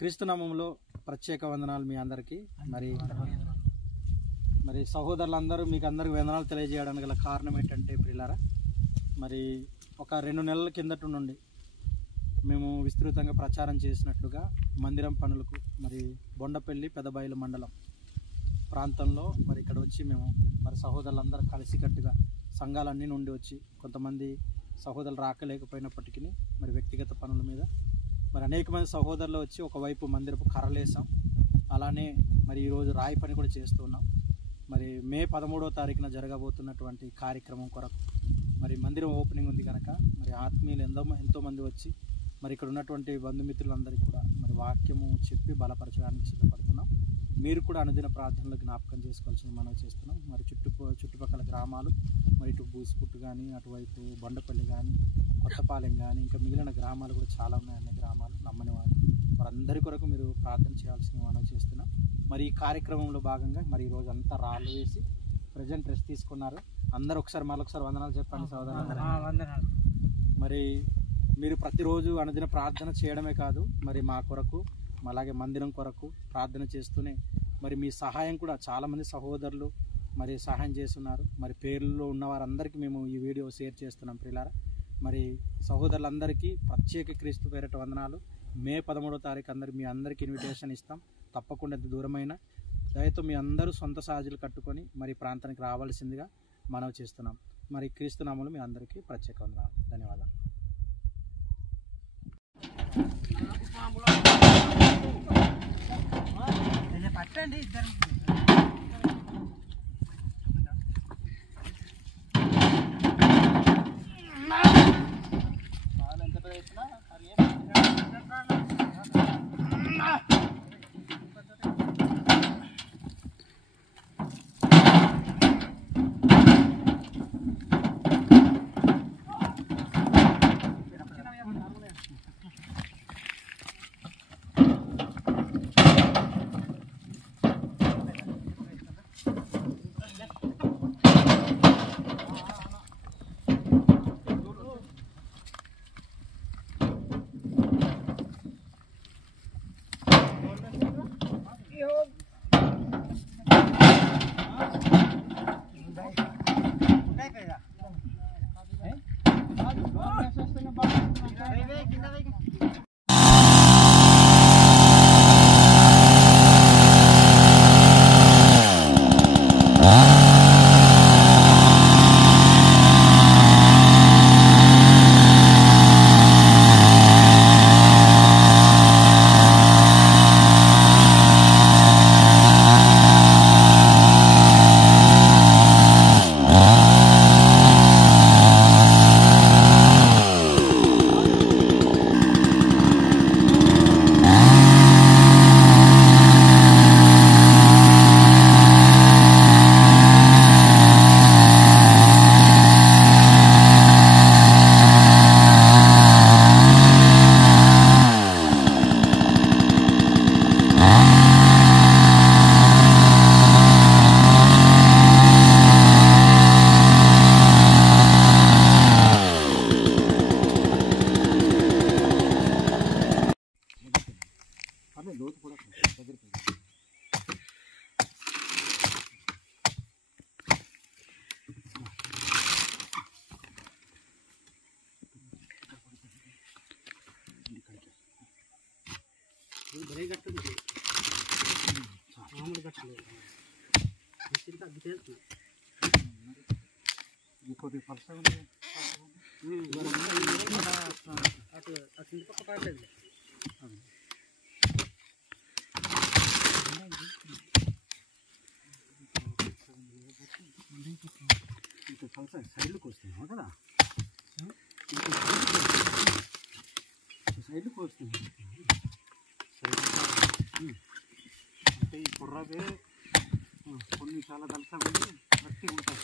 క్రీస్తు నామములో ప్రత్యేక వందనాలు మీ అందరికీ. మరి సహోదరులందరూ మీకు అందరికి వందనాలు తెలియజేయడానికి గల కారణం ఏంటంటే ప్రియులారా, మరి ఒక 2 నెలల కిందట నుండి మేము విస్తృతంగా ప్రచారం చేసినట్లుగా మందిరం పనులకు మరి బొండపల్లి పెదబయలు మండలం ప్రాంతంలో మరి ఇక్కడ వచ్చి మేము మరి సహోదరులందరూ కలిసికట్టుగా సంఘాలన్నీ నుండి వచ్చి కొంతమంది సహోదరులు రాకలేకపోయినప్పటికీ మరి వ్యక్తిగత పనుల మీద మరి అనేక మంది సహోదరులు వచ్చి ఒకవైపు మందిరపు కర్రలేసాం. అలానే మరి ఈరోజు రాయి పని కూడా చేస్తున్నాం. మరి మే 13వ తారీఖున జరగబోతున్నటువంటి కార్యక్రమం కొరకు మరి మందిరం ఓపెనింగ్ ఉంది కనుక మరి ఆత్మీయులు ఎంతోమంది వచ్చి మరి ఇక్కడ ఉన్నటువంటి బంధుమిత్రులందరికీ కూడా మరి వాక్యము చెప్పి బలపరచడానికి సిద్ధపడుతున్నాం. మీరు కూడా అనుదిన ప్రార్థనలు జ్ఞాపకం చేసుకోవాల్సింది మనం చేస్తున్నాం. మరి చుట్టుపక్కల గ్రామాలు మరి ఇటు బూసిపుట్టు కానీ, అటువైపు బొండపల్లి కానీ, కొత్తపాలెం కానీ, ఇంకా మిగిలిన గ్రామాలు కూడా చాలా ఉన్నాయి. అన్ని గ్రామాలు నమ్మని వారందరి కొరకు మీరు ప్రార్థన చేయాల్సింది మనం చేస్తున్నాం. మరి ఈ కార్యక్రమంలో భాగంగా మరి ఈరోజు అంతా రాళ్ళు వేసి ప్రజెంట్ రెస్ట్ తీసుకున్నారు. అందరూ మరొకసారి వందనాలు చెప్పండి సోదరులు. మరి మీరు ప్రతిరోజు అనుదిన ప్రార్థన చేయడమే కాదు, మరి మా కొరకు అలాగే మందిరం కొరకు ప్రార్థన చేస్తూనే మరి మీ సహాయం కూడా చాలామంది సహోదరులు మరి సహాయం చేస్తున్నారు. మరి పేర్లలో ఉన్న వారందరికీ మేము ఈ వీడియో షేర్ చేస్తున్నాం ప్రియులారా. మరి సహోదరులందరికీ ప్రత్యేక క్రీస్తు పేరిట వందనాలు. మే 13వ తారీఖు మీ అందరికీ ఇన్విటేషన్ ఇస్తాం. తప్పకుండా ఎంత దూరమైన దయతో మీ అందరూ సొంత సాజులు కట్టుకొని మరి ప్రాంతానికి రావాల్సిందిగా మనవి చేస్తున్నాం. మరి క్రీస్తు నామములో మీ అందరికీ ప్రత్యేక వందనాలు. ధన్యవాదాలు. పట్టండి ఇద్దరు ఇంకోటి పర్సన్ సైడ్లకు వస్తున్నాం కదా, సైడ్లకు వస్తుంది అంటే ఈ కుర్రవే కొన్ని చాలా దళసండి గట్టిగా ఉంటాయి.